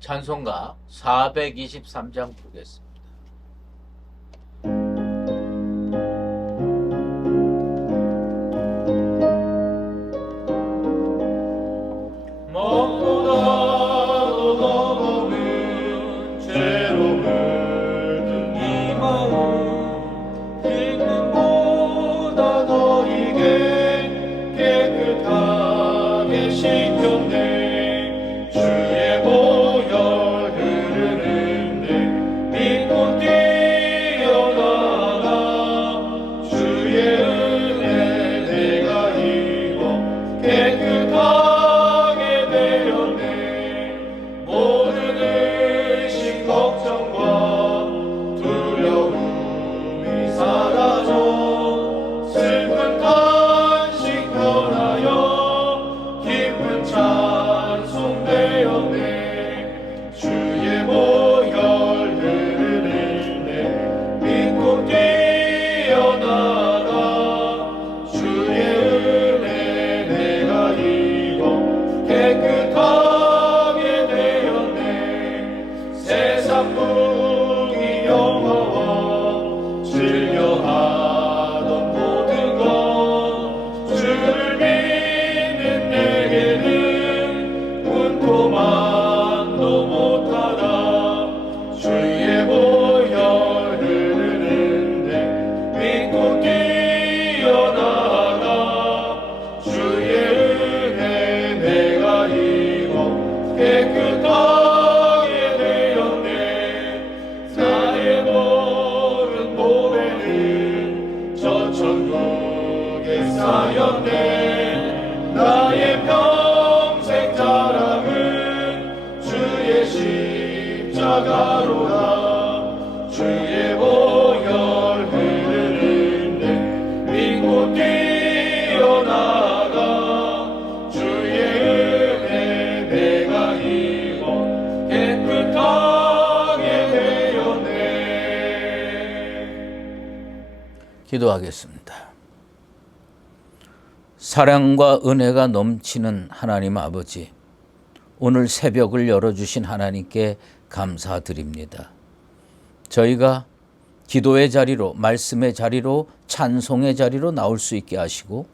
찬송가 423장 부르겠습니다. 먹보다도 더 먹은 죄로 물든 이 마음 기쁨보다 더 이게 깨끗하게 씻겼네. 주의 보혈 흐르는데 믿고 뛰어나가. 주의 은혜 내가 입어 깨끗하게 되었네. 모든 의심 걱정과 두려움이 사라져 슬픈 탄식 변하여 기쁜 찬송 되었네. 주의 보혈 흐르는데 믿고 뛰어나가. 주의 은혜 내가 입어 깨끗하게 되었네. 세상 풍기 영화와 즐겨하던 모든 것 주를 믿는 내게는 운토만도 못하다. 주의 보혈 흐르는데 믿고 뛰어나가. 주의 은혜 내가 입어 깨끗하게 되었네. 나의 모든 몸에는 저 천국에 쌓였네. 나의 평생 자랑은 주의 십자가로다. 주의 보혈 흐르는데 믿고 뛰어나가. 주의 은혜 내가 입어 깨끗하게 되었네. 기도하겠습니다. 사랑과 은혜가 넘치는 하나님 아버지, 오늘 새벽을 열어주신 하나님께 감사드립니다. 저희가 기도의 자리로, 말씀의 자리로, 찬송의 자리로 나올 수 있게 하시고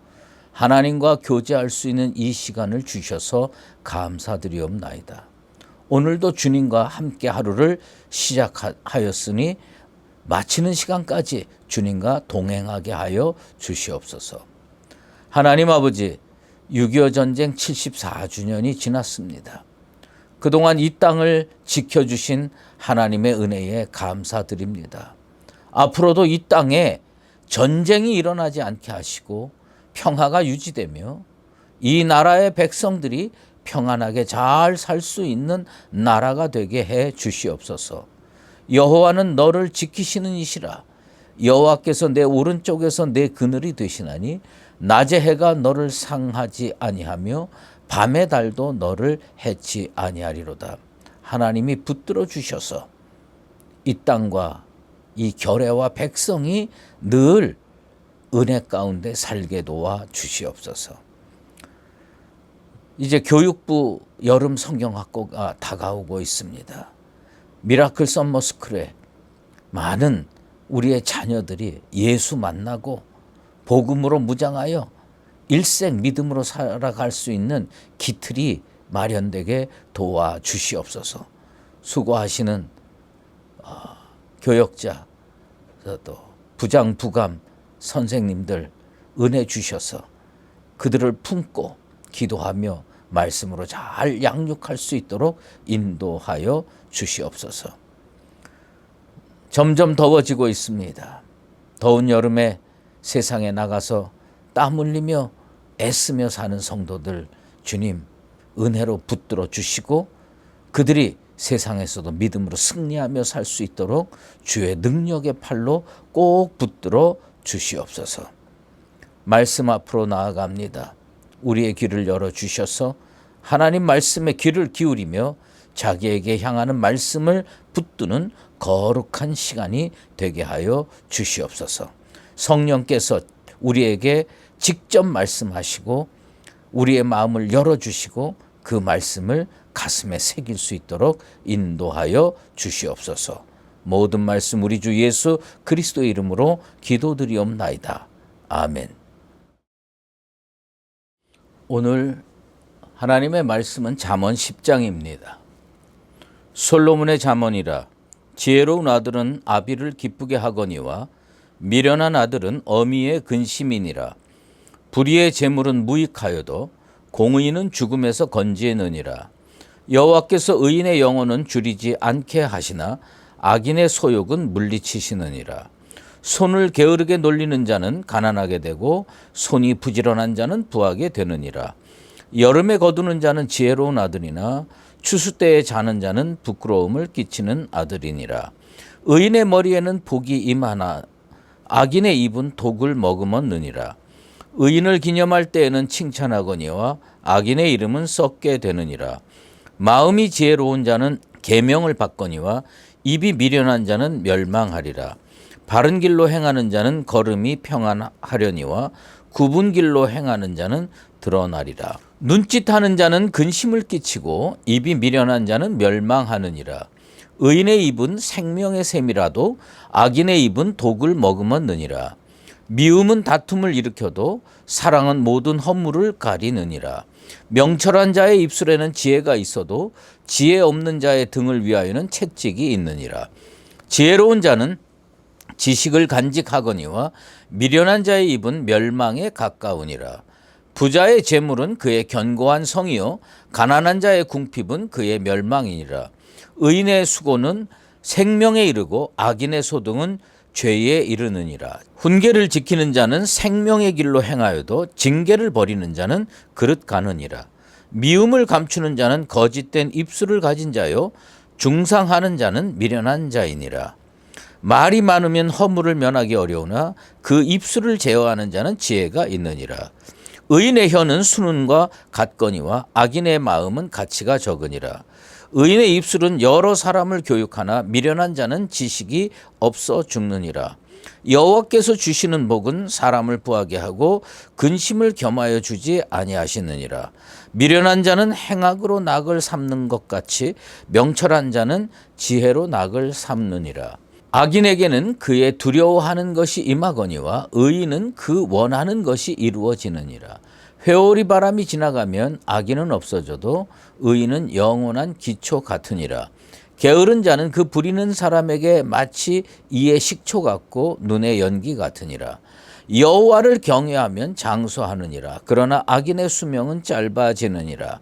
하나님과 교제할 수 있는 이 시간을 주셔서 감사드리옵나이다. 오늘도 주님과 함께 하루를 시작하였으니 마치는 시간까지 주님과 동행하게 하여 주시옵소서. 하나님 아버지, 6.25 전쟁 74주년이 지났습니다. 그동안 이 땅을 지켜주신 하나님의 은혜에 감사드립니다. 앞으로도 이 땅에 전쟁이 일어나지 않게 하시고 평화가 유지되며 이 나라의 백성들이 평안하게 잘 살 수 있는 나라가 되게 해 주시옵소서. 여호와는 너를 지키시는 이시라. 여호와께서 내 오른쪽에서 내 그늘이 되시나니 낮의 해가 너를 상하지 아니하며 밤의 달도 너를 해치 아니하리로다. 하나님이 붙들어 주셔서 이 땅과 이 결례와 백성이 늘 은혜 가운데 살게 도와 주시옵소서. 이제 교육부 여름 성경학교가 다가오고 있습니다. 미라클 썸머 스쿨에 많은 우리의 자녀들이 예수 만나고 복음으로 무장하여 일생 믿음으로 살아갈 수 있는 기틀이 마련되게 도와주시옵소서. 수고하시는 교역자, 또 부장, 부감, 선생님들 은혜 주셔서 그들을 품고 기도하며 말씀으로 잘 양육할 수 있도록 인도하여 주시옵소서. 점점 더워지고 있습니다. 더운 여름에 세상에 나가서 땀 흘리며 애쓰며 사는 성도들 주님 은혜로 붙들어 주시고 그들이 세상에서도 믿음으로 승리하며 살 수 있도록 주의 능력의 팔로 꼭 붙들어 주시옵소서. 말씀 앞으로 나아갑니다. 우리의 귀를 열어주셔서 하나님 말씀에 귀를 기울이며 자기에게 향하는 말씀을 붙드는 거룩한 시간이 되게 하여 주시옵소서. 성령께서 우리에게 직접 말씀하시고 우리의 마음을 열어주시고 그 말씀을 가슴에 새길 수 있도록 인도하여 주시옵소서. 모든 말씀 우리 주 예수 그리스도의 이름으로 기도드리옵나이다. 아멘. 오늘 하나님의 말씀은 잠언 10장입니다. 솔로몬의 잠언이라 지혜로운 아들은 아비를 기쁘게 하거니와 미련한 아들은 어미의 근심이니라. 불의의 재물은 무익하여도 공의는 죽음에서 건지느니라. 여호와께서 의인의 영혼은 줄이지 않게 하시나 악인의 소욕은 물리치시느니라. 손을 게으르게 놀리는 자는 가난하게 되고 손이 부지런한 자는 부하게 되느니라. 여름에 거두는 자는 지혜로운 아들이나 추수 때에 자는 자는 부끄러움을 끼치는 아들이니라. 의인의 머리에는 복이 임하나 악인의 입은 독을 머금었느니라. 의인을 기념할 때에는 칭찬하거니와 악인의 이름은 썩게 되느니라. 마음이 지혜로운 자는 계명을 받거니와 입이 미련한 자는 멸망하리라. 바른 길로 행하는 자는 걸음이 평안하려니와 굽은 길로 행하는 자는 드러나리라. 눈짓하는 자는 근심을 끼치고 입이 미련한 자는 멸망하느니라. 의인의 입은 생명의 샘이라도 악인의 입은 독을 머금었느니라. 미움은 다툼을 일으켜도 사랑은 모든 허물을 가리느니라. 명철한 자의 입술에는 지혜가 있어도 지혜 없는 자의 등을 위하여는 채찍이 있느니라. 지혜로운 자는 지식을 간직하거니와 미련한 자의 입은 멸망에 가까우니라. 부자의 재물은 그의 견고한 성이요 가난한 자의 궁핍은 그의 멸망이니라. 의인의 수고는 생명에 이르고 악인의 소득은 죄에 이르느니라. 훈계를 지키는 자는 생명의 길로 행하여도 징계를 버리는 자는 그릇 가느니라. 미움을 감추는 자는 거짓된 입술을 가진 자요 중상하는 자는 미련한 자이니라. 말이 많으면 허물을 면하기 어려우나 그 입술을 제어하는 자는 지혜가 있느니라. 의인의 혀는 수는과 같거니와 악인의 마음은 가치가 적으니라. 의인의 입술은 여러 사람을 교육하나 미련한 자는 지식이 없어 죽느니라. 여호와께서 주시는 복은 사람을 부하게 하고 근심을 겸하여 주지 아니하시느니라. 미련한 자는 행악으로 낙을 삼는 것 같이 명철한 자는 지혜로 낙을 삼느니라. 악인에게는 그의 두려워하는 것이 임하거니와 의인은 그 원하는 것이 이루어지느니라. 회오리 바람이 지나가면 악인은 없어져도 의인은 영원한 기초 같으니라. 게으른 자는 그 부리는 사람에게 마치 이의 식초 같고 눈의 연기 같으니라. 여호와를 경외하면 장수하느니라. 그러나 악인의 수명은 짧아지느니라.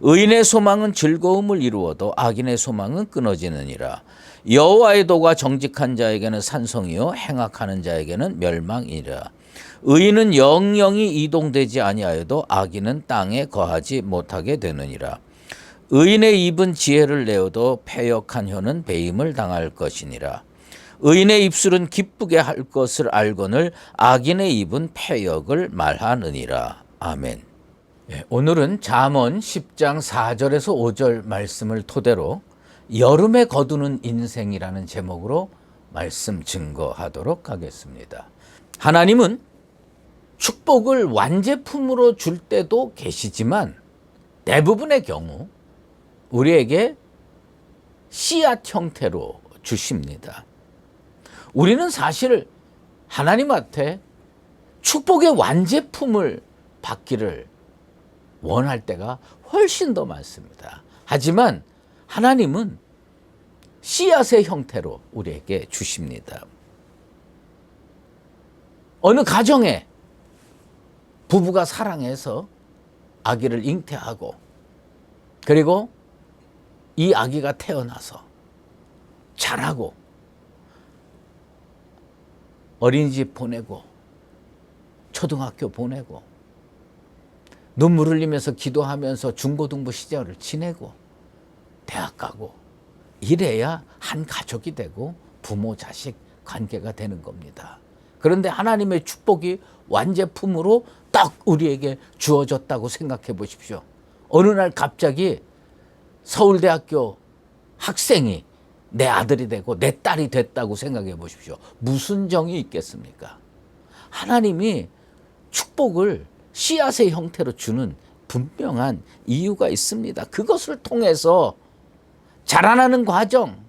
의인의 소망은 즐거움을 이루어도 악인의 소망은 끊어지느니라. 여호와의 도가 정직한 자에게는 산성이요 행악하는 자에게는 멸망이라. 의인은 영영이 이동되지 아니하여도 악인은 땅에 거하지 못하게 되느니라. 의인의 입은 지혜를 내어도 패역한 혀는 배임을 당할 것이니라. 의인의 입술은 기쁘게 할 것을 알거늘 악인의 입은 패역을 말하느니라. 아멘. 오늘은 잠언 10장 4절에서 5절 말씀을 토대로 여름에 거두는 인생이라는 제목으로 말씀 증거하도록 하겠습니다. 하나님은 축복을 완제품으로 줄 때도 계시지만 대부분의 경우 우리에게 씨앗 형태로 주십니다. 우리는 사실 하나님한테 축복의 완제품을 받기를 원할 때가 훨씬 더 많습니다. 하지만 하나님은 씨앗의 형태로 우리에게 주십니다. 어느 가정에 부부가 사랑해서 아기를 잉태하고 그리고 이 아기가 태어나서 자라고 어린이집 보내고 초등학교 보내고 눈물 흘리면서 기도하면서 중고등부 시절을 지내고 대학 가고 이래야 한 가족이 되고 부모 자식 관계가 되는 겁니다. 그런데 하나님의 축복이 완제품으로 딱 우리에게 주어졌다고 생각해 보십시오. 어느 날 갑자기 서울대학교 학생이 내 아들이 되고 내 딸이 됐다고 생각해 보십시오. 무슨 정이 있겠습니까? 하나님이 축복을 씨앗의 형태로 주는 분명한 이유가 있습니다. 그것을 통해서 자라나는 과정,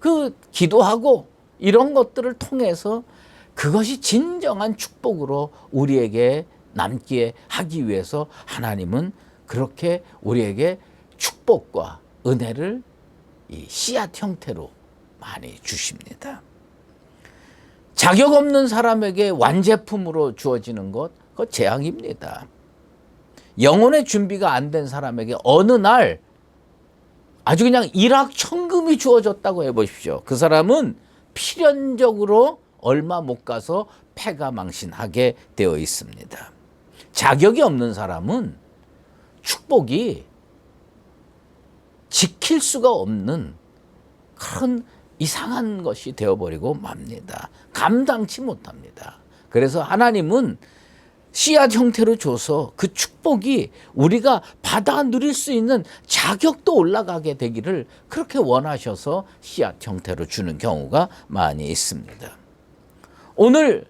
그 기도하고 이런 것들을 통해서 그것이 진정한 축복으로 우리에게 남게 하기 위해서 하나님은 그렇게 우리에게 축복과 은혜를 이 씨앗 형태로 많이 주십니다. 자격 없는 사람에게 완제품으로 주어지는 것, 그거 재앙입니다. 영혼의 준비가 안 된 사람에게 어느 날 아주 그냥 일확천금이 주어졌다고 해보십시오. 그 사람은 필연적으로 얼마 못 가서 패가망신하게 되어 있습니다. 자격이 없는 사람은 축복이 지킬 수가 없는 그런 이상한 것이 되어버리고 맙니다. 감당치 못합니다. 그래서 하나님은 씨앗 형태로 줘서 그 축복이 우리가 받아 누릴 수 있는 자격도 올라가게 되기를 그렇게 원하셔서 씨앗 형태로 주는 경우가 많이 있습니다. 오늘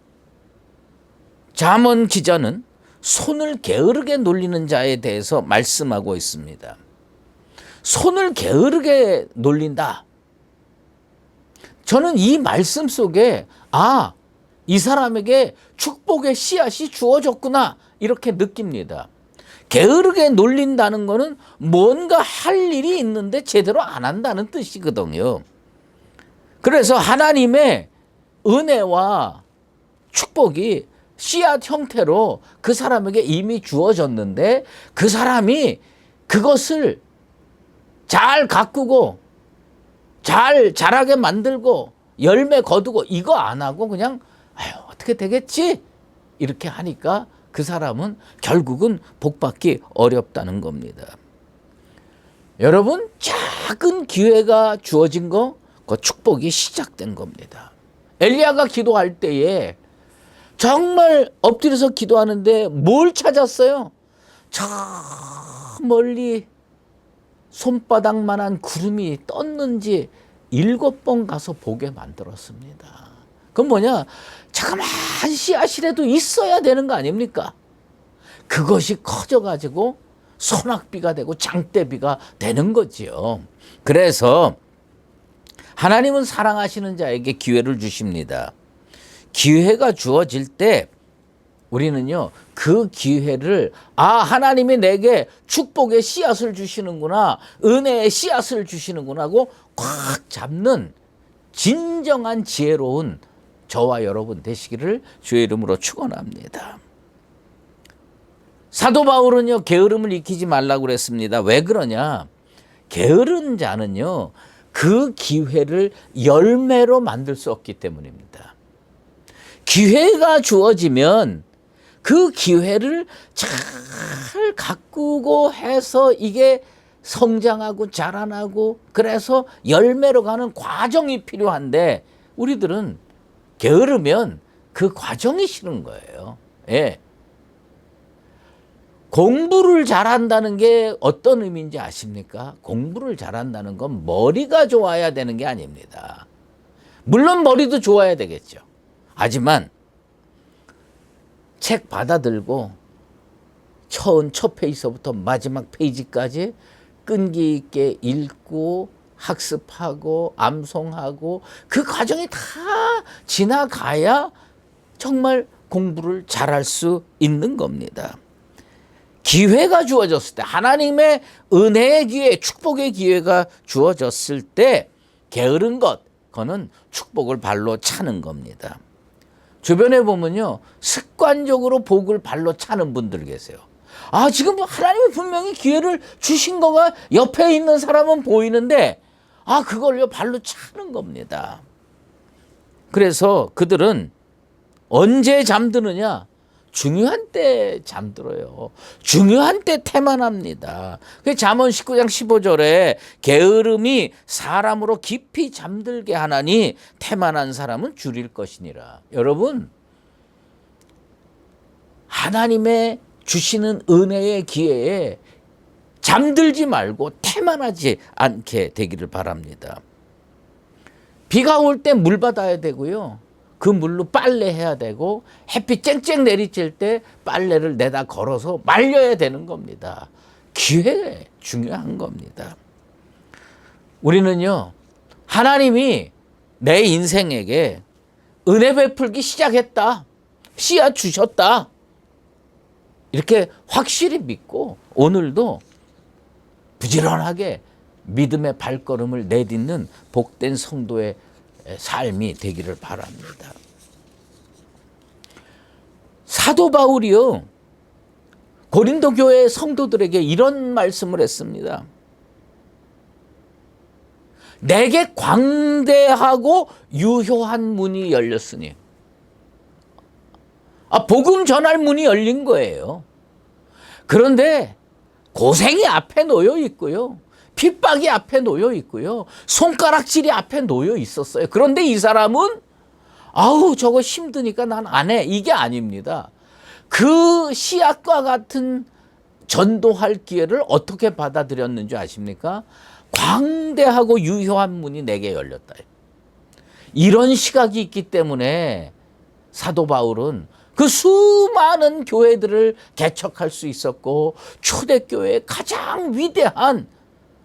잠언 기자는 손을 게으르게 놀리는 자에 대해서 말씀하고 있습니다. 손을 게으르게 놀린다. 저는 이 말씀 속에 이 사람에게 축복의 씨앗이 주어졌구나 이렇게 느낍니다. 게으르게 놀린다는 것은 뭔가 할 일이 있는데 제대로 안 한다는 뜻이거든요. 그래서 하나님의 은혜와 축복이 씨앗 형태로 그 사람에게 이미 주어졌는데 그 사람이 그것을 잘 가꾸고 잘 자라게 만들고 열매 거두고 이거 안 하고 그냥 어떻게 되겠지? 이렇게 하니까 그 사람은 결국은 복받기 어렵다는 겁니다. 여러분, 작은 기회가 주어진 거, 그 축복이 시작된 겁니다. 엘리야가 기도할 때에 정말 엎드려서 기도하는데 뭘 찾았어요? 저 멀리 손바닥만한 구름이 떴는지 7번 가서 보게 만들었습니다. 그건 뭐냐? 자그마한 씨앗이라도 있어야 되는 거 아닙니까? 그것이 커져가지고 소낙비가 되고 장대비가 되는 거지요. 그래서 하나님은 사랑하시는 자에게 기회를 주십니다. 기회가 주어질 때 우리는요, 그 기회를 하나님이 내게 축복의 씨앗을 주시는구나, 은혜의 씨앗을 주시는구나 하고 꽉 잡는 진정한 지혜로운 저와 여러분 되시기를 주의 이름으로 축원합니다. 사도 바울은요, 게으름을 익히지 말라고 그랬습니다. 왜 그러냐? 게으른 자는요, 그 기회를 열매로 만들 수 없기 때문입니다. 기회가 주어지면 그 기회를 잘 가꾸고 해서 이게 성장하고 자라나고 그래서 열매로 가는 과정이 필요한데 우리들은 게으르면 그 과정이 싫은 거예요. 예. 공부를 잘한다는 게 어떤 의미인지 아십니까? 공부를 잘한다는 건 머리가 좋아야 되는 게 아닙니다. 물론 머리도 좋아야 되겠죠. 하지만 책 받아들고 처음 첫 페이지서부터 마지막 페이지까지 끈기 있게 읽고 학습하고 암송하고 그 과정이 다 지나가야 정말 공부를 잘할 수 있는 겁니다. 기회가 주어졌을 때, 하나님의 은혜의 기회, 축복의 기회가 주어졌을 때 게으른 것, 그거는 축복을 발로 차는 겁니다. 주변에 보면요, 습관적으로 복을 발로 차는 분들 계세요. 지금 하나님이 분명히 기회를 주신 거가 옆에 있는 사람은 보이는데 그걸요 발로 차는 겁니다. 그래서 그들은 언제 잠드느냐? 중요한 때 잠들어요. 중요한 때 태만합니다. 잠언 19장 15절에 게으름이 사람으로 깊이 잠들게 하나니 태만한 사람은 줄일 것이니라. 여러분, 하나님의 주시는 은혜의 기회에 잠들지 말고 태만하지 않게 되기를 바랍니다. 비가 올 때 물 받아야 되고요. 그 물로 빨래해야 되고 햇빛 쨍쨍 내리칠 때 빨래를 내다 걸어서 말려야 되는 겁니다. 기회가 중요한 겁니다. 우리는요, 하나님이 내 인생에게 은혜 베풀기 시작했다, 씨앗 주셨다, 이렇게 확실히 믿고 오늘도 부지런하게 믿음의 발걸음을 내딛는 복된 성도의 삶이 되기를 바랍니다. 사도 바울이요, 고린도 교회 성도들에게 이런 말씀을 했습니다. 내게 광대하고 유효한 문이 열렸으니, 복음 전할 문이 열린 거예요. 그런데 고생이 앞에 놓여 있고요, 핍박이 앞에 놓여 있고요, 손가락질이 앞에 놓여 있었어요. 그런데 이 사람은 저거 힘드니까 난 안 해, 이게 아닙니다. 그 씨앗과 같은 전도할 기회를 어떻게 받아들였는지 아십니까? 광대하고 유효한 문이 내게 열렸다. 이런 시각이 있기 때문에 사도 바울은 그 수많은 교회들을 개척할 수 있었고 초대교회의 가장 위대한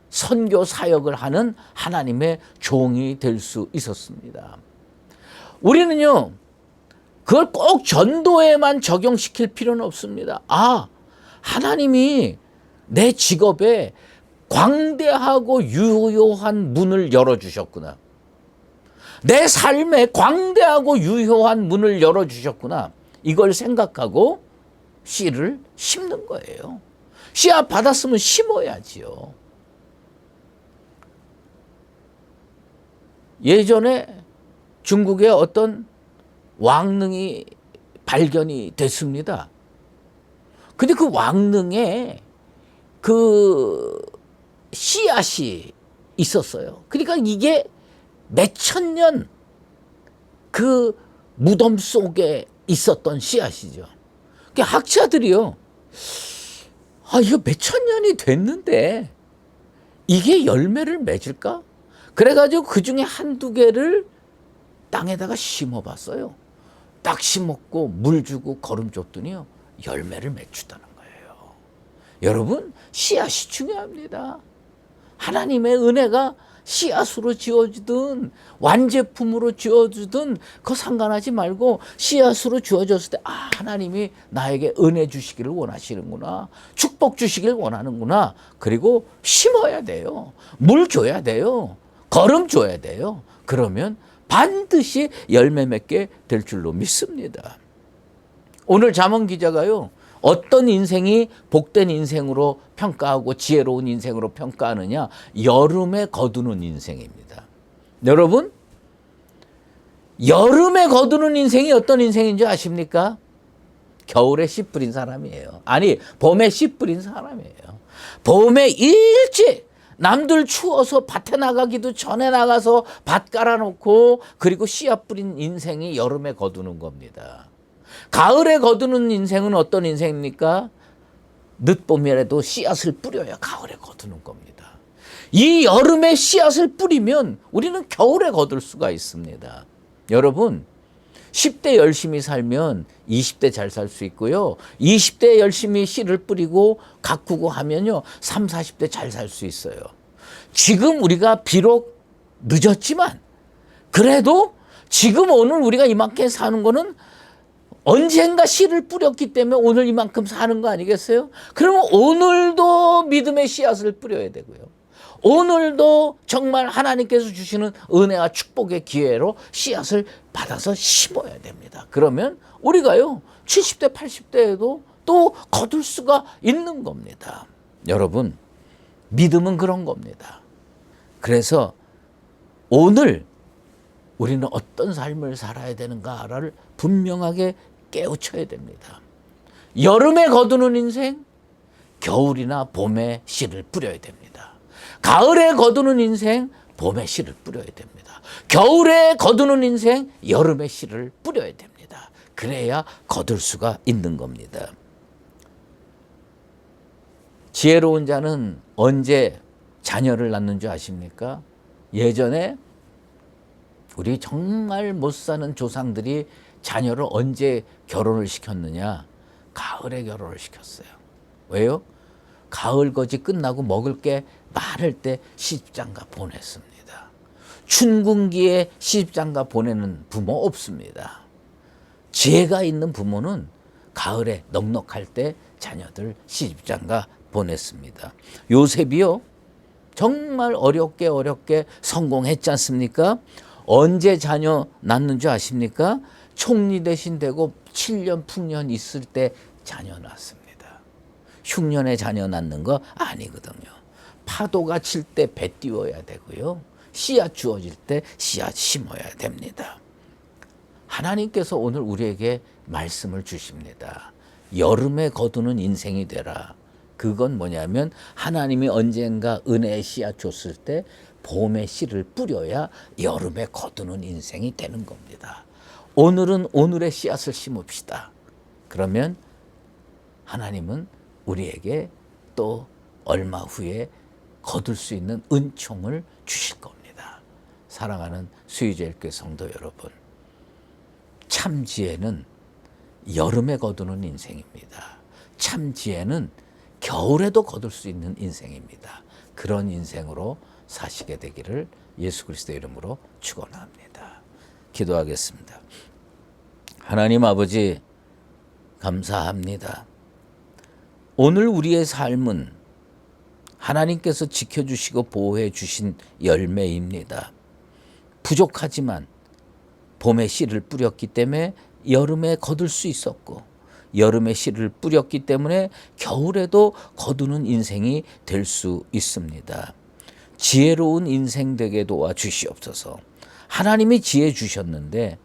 선교 사역을 하는 하나님의 종이 될 수 있었습니다. 우리는요, 그걸 꼭 전도에만 적용시킬 필요는 없습니다. 하나님이 내 직업에 광대하고 유효한 문을 열어주셨구나. 내 삶에 광대하고 유효한 문을 열어주셨구나. 이걸 생각하고 씨를 심는 거예요. 씨앗 받았으면 심어야지요. 예전에 중국의 어떤 왕릉이 발견이 됐습니다. 근데 그 왕릉에 그 씨앗이 있었어요. 그러니까 이게 몇천 년 그 무덤 속에 있었던 씨앗이죠. 그러니까 학자들이요, 이거 몇천 년이 됐는데 이게 열매를 맺을까? 그래가지고 그 중에 한두 개를 땅에다가 심어봤어요. 딱 심었고 물 주고 거름 줬더니요, 열매를 맺추다는 거예요. 여러분, 씨앗이 중요합니다. 하나님의 은혜가 씨앗으로 지어주든 완제품으로 지어주든 그거 상관하지 말고 씨앗으로 주어졌을 때 하나님이 나에게 은혜 주시기를 원하시는구나, 축복 주시기를 원하는구나. 그리고 심어야 돼요. 물 줘야 돼요. 거름 줘야 돼요. 그러면 반드시 열매 맺게 될 줄로 믿습니다. 오늘 잠언 기자가요, 어떤 인생이 복된 인생으로 평가하고 지혜로운 인생으로 평가하느냐, 여름에 거두는 인생입니다. 여러분, 여름에 거두는 인생이 어떤 인생인지 아십니까? 겨울에 씨 뿌린 사람이에요. 아니, 봄에 씨 뿌린 사람이에요. 봄에 일찍 남들 추워서 밭에 나가기도 전에 나가서 밭 깔아놓고 그리고 씨앗 뿌린 인생이 여름에 거두는 겁니다. 가을에 거두는 인생은 어떤 인생입니까? 늦봄이라도 씨앗을 뿌려야 가을에 거두는 겁니다. 이 여름에 씨앗을 뿌리면 우리는 겨울에 거둘 수가 있습니다. 여러분, 10대 열심히 살면 20대 잘 살 수 있고요, 20대 열심히 씨를 뿌리고 가꾸고 하면요, 30, 40대 잘 살 수 있어요. 지금 우리가 비록 늦었지만 그래도 지금 오늘 우리가 이만큼 사는 거는 언젠가 씨를 뿌렸기 때문에 오늘 이만큼 사는 거 아니겠어요? 그러면 오늘도 믿음의 씨앗을 뿌려야 되고요, 오늘도 정말 하나님께서 주시는 은혜와 축복의 기회로 씨앗을 받아서 심어야 됩니다. 그러면 우리가요, 70대 80대에도 또 거둘 수가 있는 겁니다. 여러분, 믿음은 그런 겁니다. 그래서 오늘 우리는 어떤 삶을 살아야 되는가를 분명하게 깨우쳐야 됩니다. 여름에 거두는 인생, 겨울이나 봄에 씨를 뿌려야 됩니다. 가을에 거두는 인생, 봄에 씨를 뿌려야 됩니다. 겨울에 거두는 인생, 여름에 씨를 뿌려야 됩니다. 그래야 거둘 수가 있는 겁니다. 지혜로운 자는 언제 자녀를 낳는 줄 아십니까? 예전에 우리 정말 못 사는 조상들이 자녀를 언제 결혼을 시켰느냐? 가을에 결혼을 시켰어요. 왜요? 가을 거지 끝나고 먹을 게 많을 때 시집장가 보냈습니다. 춘궁기에 시집장가 보내는 부모 없습니다. 지혜가 있는 부모는 가을에 넉넉할 때 자녀들 시집장가 보냈습니다. 요셉이요, 정말 어렵게 성공했지 않습니까? 언제 자녀 낳는 줄 아십니까? 총리 대신 되고 7년 풍년 있을 때 자녀 낳습니다. 흉년에 자녀 낳는 거 아니거든요. 파도가 칠 때 배 띄워야 되고요. 씨앗 주어질 때 씨앗 심어야 됩니다. 하나님께서 오늘 우리에게 말씀을 주십니다. 여름에 거두는 인생이 되라. 그건 뭐냐면 하나님이 언젠가 은혜의 씨앗 줬을 때 봄에 씨를 뿌려야 여름에 거두는 인생이 되는 겁니다. 오늘은 오늘의 씨앗을 심읍시다. 그러면 하나님은 우리에게 또 얼마 후에 거둘 수 있는 은총을 주실 겁니다. 사랑하는 수의제일교회 성도 여러분, 참 지혜는 여름에 거두는 인생입니다. 참 지혜는 겨울에도 거둘 수 있는 인생입니다. 그런 인생으로 사시게 되기를 예수 그리스도의 이름으로 축원합니다. 기도하겠습니다. 하나님 아버지, 감사합니다. 오늘 우리의 삶은 하나님께서 지켜주시고 보호해 주신 열매입니다. 부족하지만 봄에 씨를 뿌렸기 때문에 여름에 거둘 수 있었고, 여름에 씨를 뿌렸기 때문에 겨울에도 거두는 인생이 될 수 있습니다. 지혜로운 인생 되게 도와주시옵소서. 하나님이 지혜 주셨는데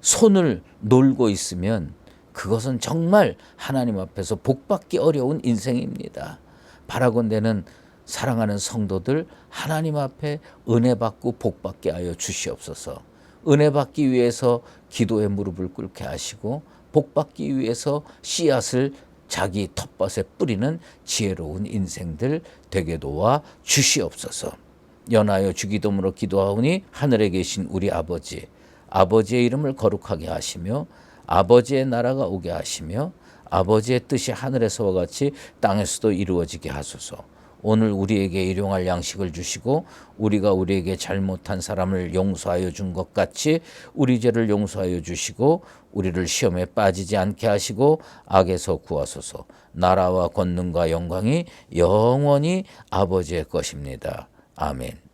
손을 놀고 있으면 그것은 정말 하나님 앞에서 복받기 어려운 인생입니다. 바라건대는 사랑하는 성도들 하나님 앞에 은혜 받고 복받게 하여 주시옵소서. 은혜 받기 위해서 기도의 무릎을 꿇게 하시고 복받기 위해서 씨앗을 자기 텃밭에 뿌리는 지혜로운 인생들 되게 도와 주시옵소서. 연하여 주기도문으로 기도하오니 하늘에 계신 우리 아버지, 아버지의 이름을 거룩하게 하시며 아버지의 나라가 오게 하시며 아버지의 뜻이 하늘에서와 같이 땅에서도 이루어지게 하소서. 오늘 우리에게 일용할 양식을 주시고 우리가 우리에게 잘못한 사람을 용서하여 준 것 같이 우리 죄를 용서하여 주시고 우리를 시험에 빠지지 않게 하시고 악에서 구하소서. 나라와 권능과 영광이 영원히 아버지의 것입니다. 아멘.